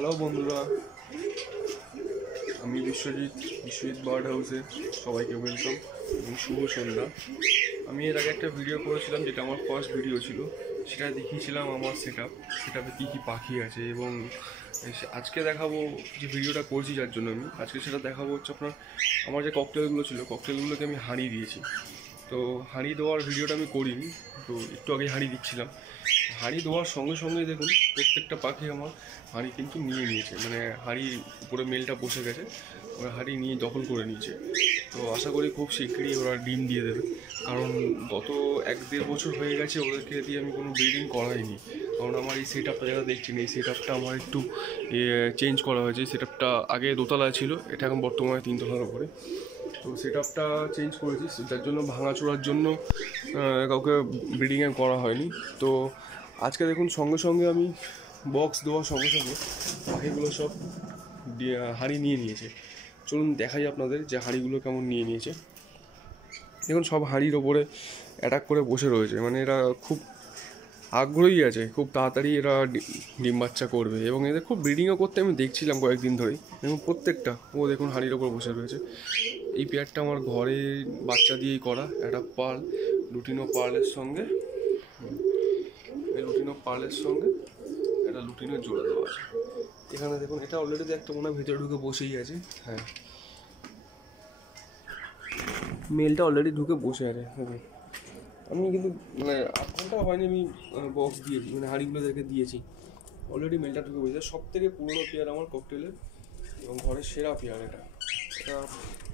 Hello বন্ধুরা, আমি Biswajit bird হাউসে সবাইকে ওয়েলকাম এবং শুভ সন্ধ্যা। আমি এর আগে একটা ভিডিও করেছিলাম, যেটা আমার ফার্স্ট ভিডিও ছিল। সেটা দেখিয়েছিলাম আমার সেটআপে কী কী পাখি আছে, এবং আজকে দেখাবো যে ভিডিওটা করছি যার জন্য আমি আজকে সেটা দেখাবো হচ্ছে আপনার আমার যে ককটেলগুলো ছিল, ককটেলগুলোকে আমি হাঁড়ি দিয়েছি। তো হাঁড়ি দেওয়ার ভিডিওটা আমি করিনি, তো একটু আগে হাঁড়ি দিচ্ছিলাম। হাঁড়ি দেওয়ার সঙ্গে সঙ্গে দেখুন প্রত্যেকটা পাখি আমার হাঁড়ি কিন্তু নিয়ে নিয়েছে, মানে হাঁড়ি উপরে মেলটা বসে গেছে, ওরা হাঁড়ি নিয়ে দখল করে নিয়েছে। তো আশা করি খুব শীঘ্রই ওরা ডিম দিয়ে দেবে, কারণ গত 1-1.5 বছর হয়ে গেছে ওদেরকে দিয়ে আমি কোনো ব্রিডিং করাইনি। কারণ আমার এই সেটআপটা যারা দেখছেন, এই সেটআপটা আমার একটু চেঞ্জ করা হয়েছে। সেটআপটা আগে দোতলায় ছিল, এটা এখন বর্তমানে 3 তলার উপরে। তো সেটআপটা চেঞ্জ করেছি, যার জন্য ভাঙাচোরার জন্য কাউকে ব্রিডিংয়ে করা হয়নি। তো আজকে দেখুন সঙ্গে সঙ্গে আমি বক্স দেওয়ার সঙ্গে সঙ্গে পাখিগুলো সব হাঁড়ি নিয়ে নিয়েছে। চলুন দেখাই আপনাদের যে হাঁড়িগুলো কেমন নিয়ে নিয়েছে। দেখুন সব হাঁড়ির ওপরে অ্যাটাক করে বসে রয়েছে, মানে এরা খুব আগ্রহী আছে, খুব তাড়াতাড়ি এরা ডিম বাচ্চা করবে। এবং এদের খুব ব্রিডিংও করতে আমি দেখছিলাম কয়েকদিন ধরেই, এবং প্রত্যেকটা দেখুন হাঁড়ির ওপর বসে রয়েছে। এই পেয়ারটা আমার ঘরে বাচ্চা দিয়েই করা, একটা পার্ল লুটিনো পার্লের সঙ্গে একটা লুটিনোর জোড়া দেওয়া আছে। এখানে দেখুন এটা অলরেডি একটা মনে হয় ভেতরে ঢুকে বসেই আছে। হ্যাঁ, মেলটা অলরেডি ঢুকে বসে আছে। আমি কিন্তু মানে 8 ঘন্টা হয়নি আমি বক্স দিয়েছি, মানে হাঁড়িগুলোদেরকে দিয়েছি। অলরেডি মেলটা ঢুকে বসেছে। সব থেকে পুরোনো পেয়ার আমার ককটেলের, এবং ঘরের সেরা পেয়ার এটা। এটা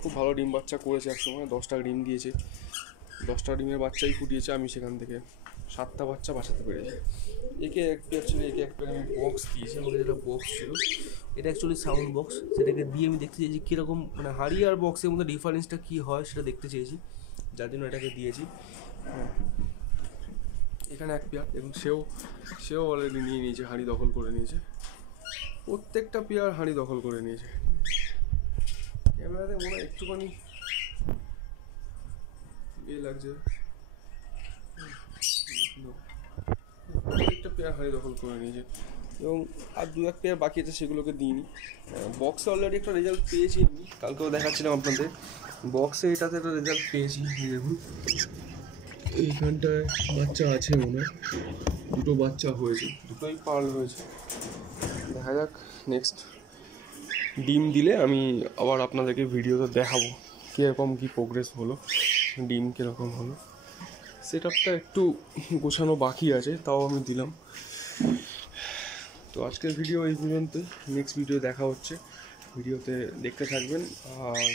খুব ভালো ডিম বাচ্চা করেছে, একসময় 10টা ডিম দিয়েছে, 10টা ডিমের বাচ্চাই ফুটিয়েছে। আমি সেখান থেকে 7টা বাচ্চা বাঁচাতে পেরেছি। একে এক পেয়ার ছিল, একে এক পেয়ার আমি বক্স দিয়েছি। আমাদের যেটা বক্স ছিল এটা অ্যাকচুয়ালি সাউন্ড বক্স, সেটাকে দিয়ে আমি দেখতে চেয়েছি কীরকম, মানে হাঁড়ি আর বক্সের মধ্যে ডিফারেন্সটা কী হয় সেটা দেখতে চেয়েছি, যার জন্য এটাকে দিয়েছি। এখানে এক পেয়ার এবং সেও অলরেডি নিয়ে নিয়েছে, হাঁড়ি দখল করে নিয়েছে। প্রত্যেকটা পেয়ার হাঁড়ি দখল করে নিয়েছে। ক্যামেরাতে মনে হয় একটুখানি লাগছে, প্রত্যেকটা পেয়ার হাঁড়ি দখল করে নিয়েছে। এবং আর 2-1 পেয়ার বাকি আছে, সেগুলোকে দিইনি। বক্সে অলরেডি একটা রেজাল্ট পেয়েছি আমি, কালকেও দেখাচ্ছিলাম আপনাদের। বক্সে এটাতে একটা রেজাল্ট পেয়েছি, দেখুন এইখানটায় বাচ্চা আছে, মনে হয় 2টো বাচ্চা হয়েছে, 2টোই পার্ল হয়েছে। দেখা যাক নেক্সট ডিম দিলে আমি আবার আপনাদেরকে ভিডিওতে দেখাবো কীরকম কী প্রোগ্রেস হলো, ডিম কীরকম হলো। সেটআপটা একটু গোছানো বাকি আছে, তাও আমি দিলাম। তো আজকের ভিডিও এই পর্যন্তই, নেক্সট ভিডিও দেখা হচ্ছে, ভিডিওতে দেখতে থাকবেন। আর